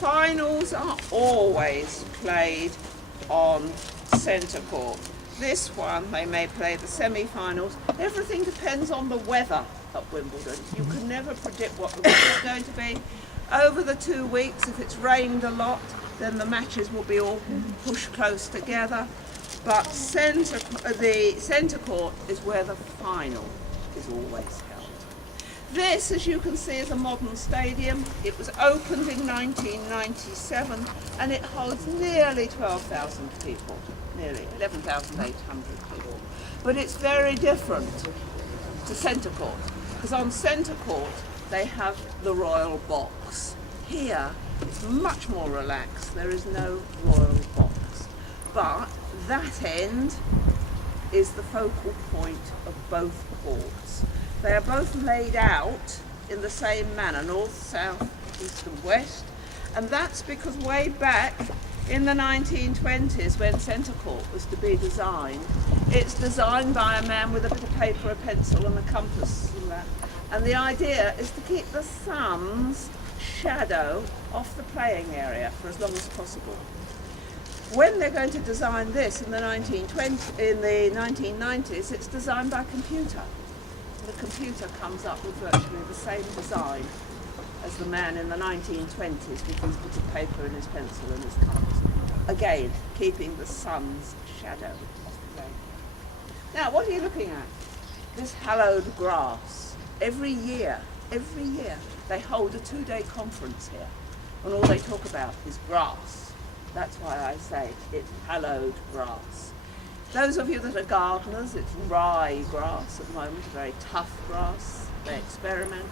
finals are always played on centre court. This one, they may play the semi-finals. Everything depends on the weather at Wimbledon. You can never predict what the weather's going to be. Over the 2 weeks, if it's rained a lot, then the matches will be all pushed close together. But the centre court is where the final is always held. This, as you can see, is a modern stadium. It was opened in 1997 and it holds nearly 12,000 people, nearly 11,800 people. But it's very different to centre court, because on centre court they have the royal box. Here it's much more relaxed. There is no royal box. But that end is the focal point of both courts. They are both laid out in the same manner, north, south, east and west, and that's because way back in the 1920s, when centre court was to be designed, it's designed by a man with a bit of paper, a pencil and a compass and that. And the idea is to keep the sun's shadow off the playing area for as long as possible. When they're going to design this in the 1990s, it's designed by computer. The computer comes up with virtually the same design as the man in the 1920s with his bit of paper and his pencil and his compass. Again, keeping the sun's shadow off the playing. Now, what are you looking at? This hallowed grass. Every year, they hold a 2-day conference here, and all they talk about is grass. That's why I say it's hallowed grass. Those of you that are gardeners, it's rye grass at the moment, very tough grass. They experiment.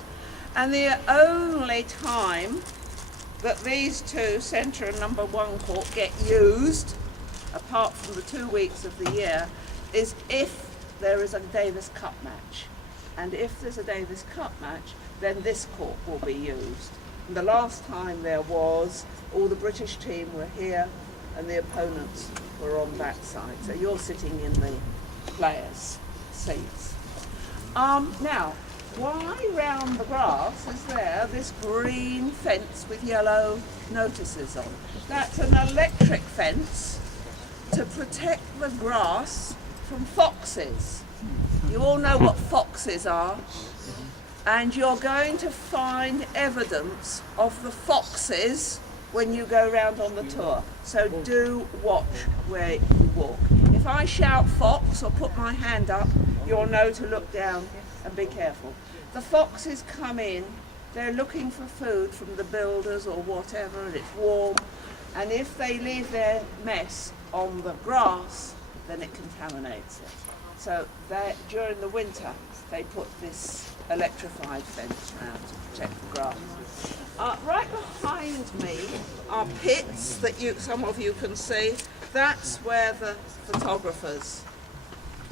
And the only time that these two, centre and number 1 court, get used, apart from the 2 weeks of the year, is if there is a Davis Cup match. And if there's a Davis Cup match, then this court will be used. And the last time there was, all the British team were here and the opponents were on that side. So you're sitting in the players' seats. Now, why round the grass is there this green fence with yellow notices on? That's an electric fence to protect the grass from foxes. You all know what foxes are, and you're going to find evidence of the foxes when you go round on the tour. So do watch where you walk. If I shout fox or put my hand up, you'll know to look down and be careful. The foxes come in, they're looking for food from the builders or whatever, and it's warm, and if they leave their mess on the grass, then it contaminates it. So during the winter, they put this electrified fence around to protect the grass. Right behind me are pits that some of you can see. That's where the photographers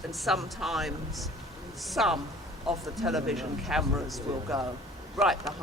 and sometimes some of the television cameras will go, right behind.